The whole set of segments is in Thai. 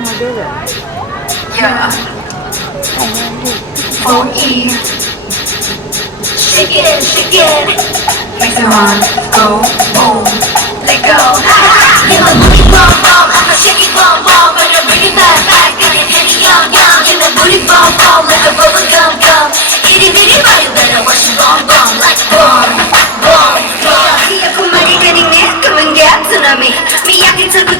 do that. Yeah. Oh, E. Shake it, shake it. Make the run, go, boom, let go. Give a booty bum bum, like a shaky bum bum, and a booty that back got a henny yum yum. Give a booty bum bum, Let a bubble gum gum. Itty bitty body, but I wash bum bum like bum, bum, bum. Yeah, a comedy, getting it, come and get. Me, I can tell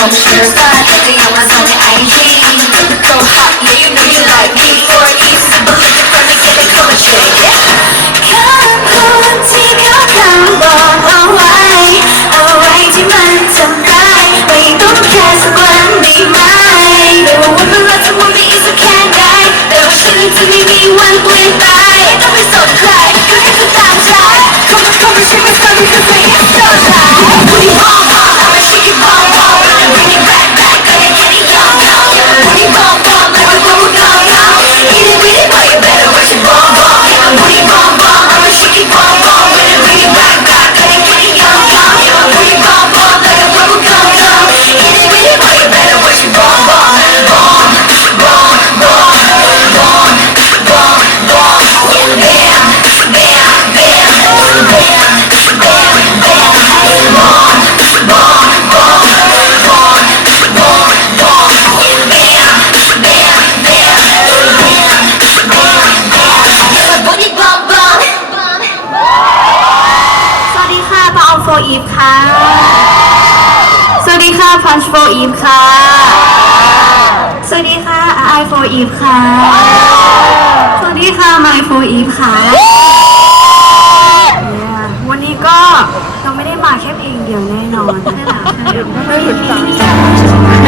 I'm scared. อีฟค่ะ สวัสดีค่ะไมโฟ Eve ค่ะ วันนี้ก็เราไม่ได้มาแค่เพลงเดียวแน่นอนใช่ไหมล่ะ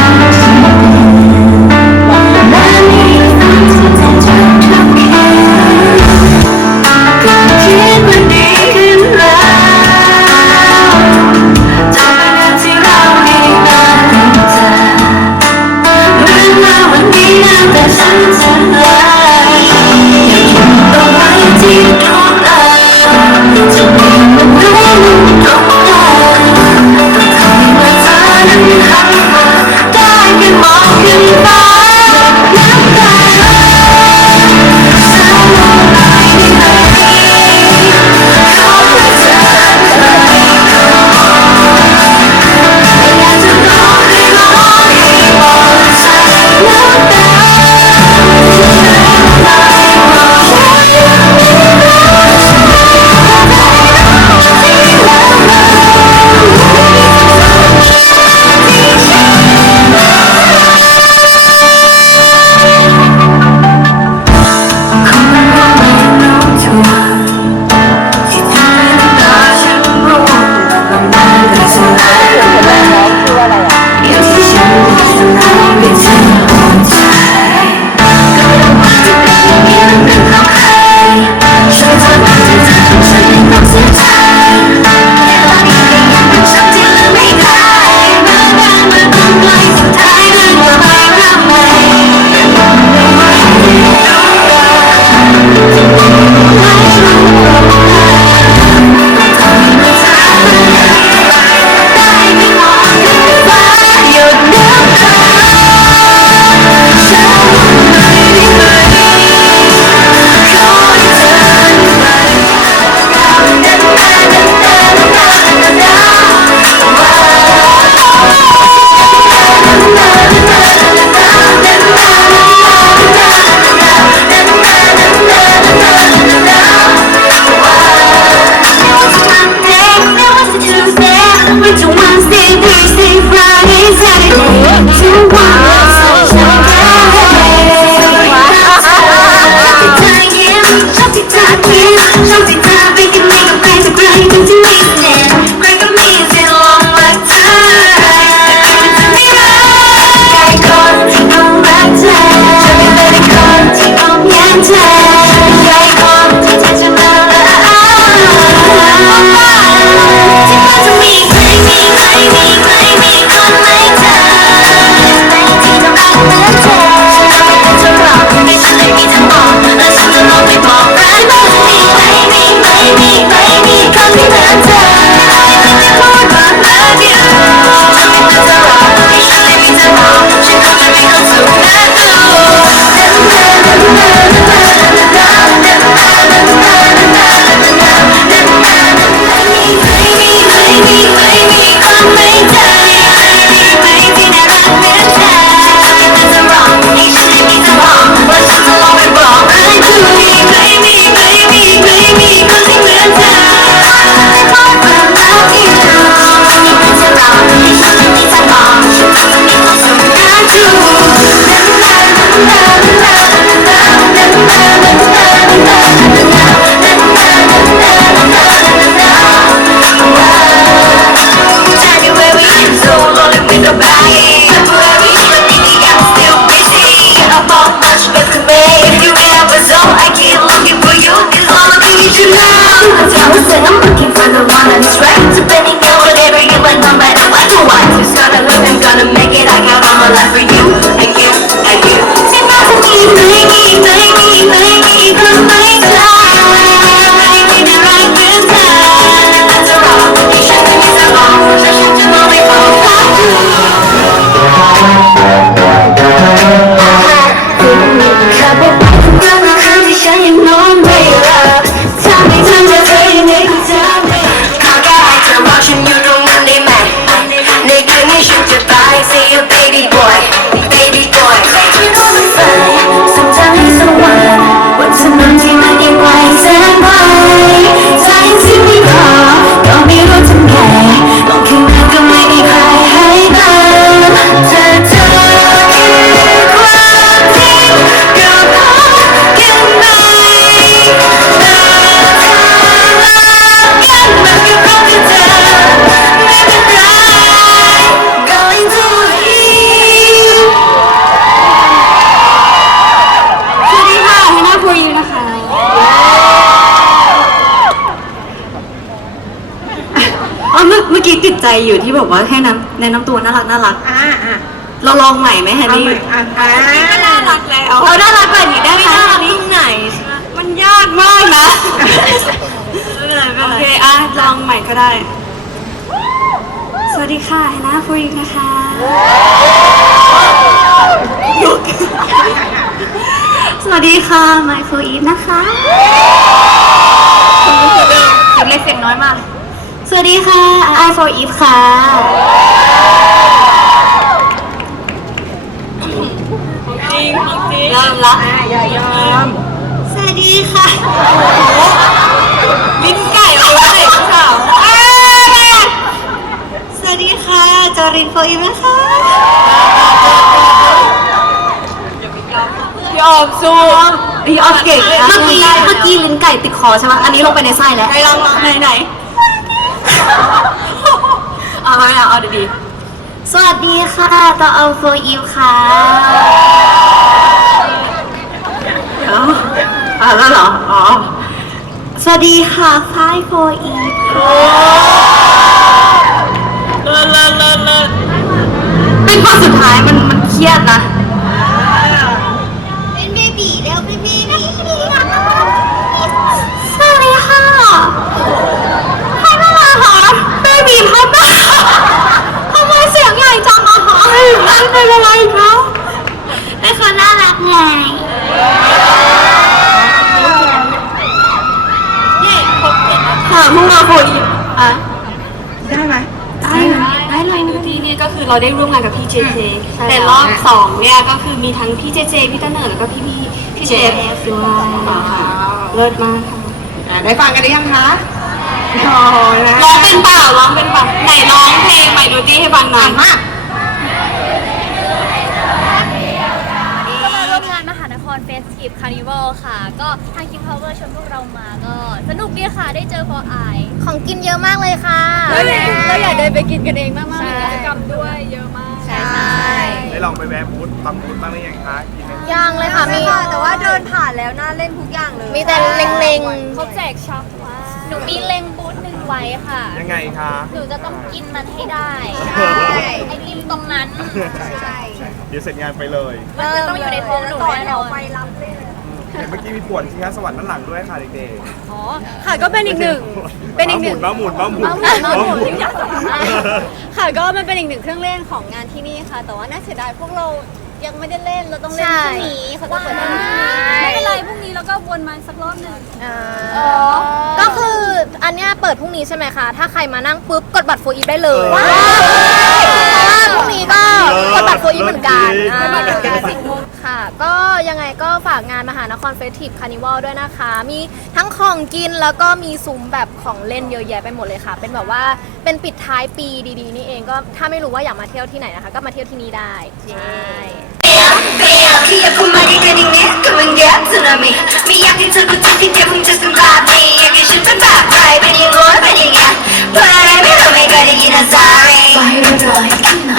ใจอยู่ที่แบบว่าให้น้ำแนะนำตัวน่ารักน่ารัก อ่าอ่าเราลองใหม่ไหมฮันเอานี่ใหม่อะอ่าก็น่ารักแล้วเราน่ารักแบบนี้ได้ไหมน่ารักตรงไหน มันยากมากนะโอเคอะลองใหม่ก็ได้ สวัสดีค่ะฮานาฟรีนะคะสวัสดีค่ะไมโครอีฟนะคะคุณรู้สึกเดิมเสียงเล็กเสียงน้อยมาก สวัสดีค่ะไอโฟอีฟค่ะ จริงจริงเริ่มละอ่าอย่ายอมสวัสดีค่ะลิ้นไก่เอาไว้เลยค่ะสวัสดีค่ะจอรินโฟอีฟนะคะยอมสู้ยอมเก่งเมื่อกี้เมื่อกี้ลิ้นไก่ติดคอใช่ไหมอันนี้ลงไปในไส้แล้วไหนลองลองไหนไหน เอาไว้เอาเอาดีๆสวัสดีค่ะตอเอาโฟอีฟค่ะเดี๋ยวอะแล้วเหรอ อ๋อ สวัสดีค่ะฝ้ายโฟอีเลิศเลิศเลิศเลิศเป็นข้อสุดท้ายมันมันเครียดนะ เป็นเบบีแล้วเป็นเบบีสวัสดีค่ะใครมาล่ะคะเบบีพับบ้าทำไมเสียงใหญ่จังอะคะนั่นเป็นอะไรคะเป็นคนน่ารักไง ค่ะพวกเราโฟอีอะ ได้ไหม ได้ได้เลยที่นี่ก็คือ เราได้ร่วมงานกับพี่เจเจแต่รอบสองเนี่ยก็คือมีทั้งพี่เจเจพี่ต้นเนิร์ดแล้วก็พี่พี่พี่เจฟด้วยเลิศมากค่ะอ่าได้ฟังกันหรือยังคะโอ้ยนะร้องเป็นเปล่าร้องเป็นเปล่าไหนร้องเพลงไมโลดี้ให้ฟังหน่อย มากก็ ทีฟคาร์นิวัลค่ะ ก็ทางคิงพาวเวอร์ชวนพวกเรามาก็ สนุกดีค่ะได้เจอพออาย ของกินเยอะมากเลยค่ะ เราอยากเดินไปกินกันเองมากๆกิจกรรมด้วยเยอะมากใช่ใช่ ได้ลองไปแวะบูธตำบูธบ้างหรือยังคะกินไหมยังเลยค่ะ มี แต่ว่าเดินผ่านแล้วน่าเล่นทุกอย่างเลย มีแต่เล็งๆ เขาแจกช็อปหนูมีเล็งบูธหนึ่ง ไว้ค่ะ ยังไงคะ หนูจะต้องกินมันให้ได้ไอติมตรงนั้น ใช่เดี๋ยวเสร็จงานไปเลยมันจะต้องอยู่ในท้องหนูแน่นอนไปรับเลยเห็นเมื่อกี้มีป่วนชิงช้าสวรรค์ด้านหลังด้วยค่ะเด็กอ๋อ ค่ะก็เป็นๆอีกหนึ่งเป็นอีกหนึ่งม้าหมุนม้าหมุนม้าหมุนม้าหมุน ชิงช้าสวรรค์ ค่ะก็มันเป็นอีกหนึ่งเครื่องเล่นของงานที่นี่ค่ะ แต่ว่าน่าเสียดายพวกเรายังไม่ได้เล่นเราต้องเล่นพรุ่งนี้เขาจะเปิดพรุ่งนี้ไม่เป็นไรพรุ่งนี้เราก็วนมาสักรอบหนึ่งอ๋อก็คือ อันเนี้ยเปิดพรุ่งนี้ใช่ไหมคะ ถ้าใครมานั่งปุ๊บกดบัตรโฟอีฟได้เลยเพราะว่าพรุ่งนี้ก็กดบัตรโฟอีฟเหมือนกันอ่าค่ะ ก็ยังไงก็ฝากงานมหานครเฟสติฟคานิวัลด้วยนะคะ มีทั้งของกินแล้วก็มีซุ้มแบบของเล่นเยอะแยะไปหมดเลยค่ะ เป็นแบบว่าเป็นปิดท้ายปีดีๆ นี่เองก็ถ้าไม่รู้ว่าอยากมาเที่ยวที่ไหนนะคะ ก็มาเที่ยวที่นี่ได้ใช่ไม่อยากให้เธอรู้จักที่เธอเงจะสัมผัสอยากให้ฉันเป็นแบบใครเป็นยังไงเป็นยังไงเพื่ออะไรไม่ต้องไม่ sorry ปล่อยให้มันลอยขึ้นมา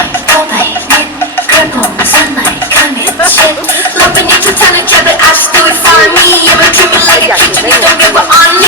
shit Loving you to a but I just do it for me. You're a dreaming like a creature, you don't get what on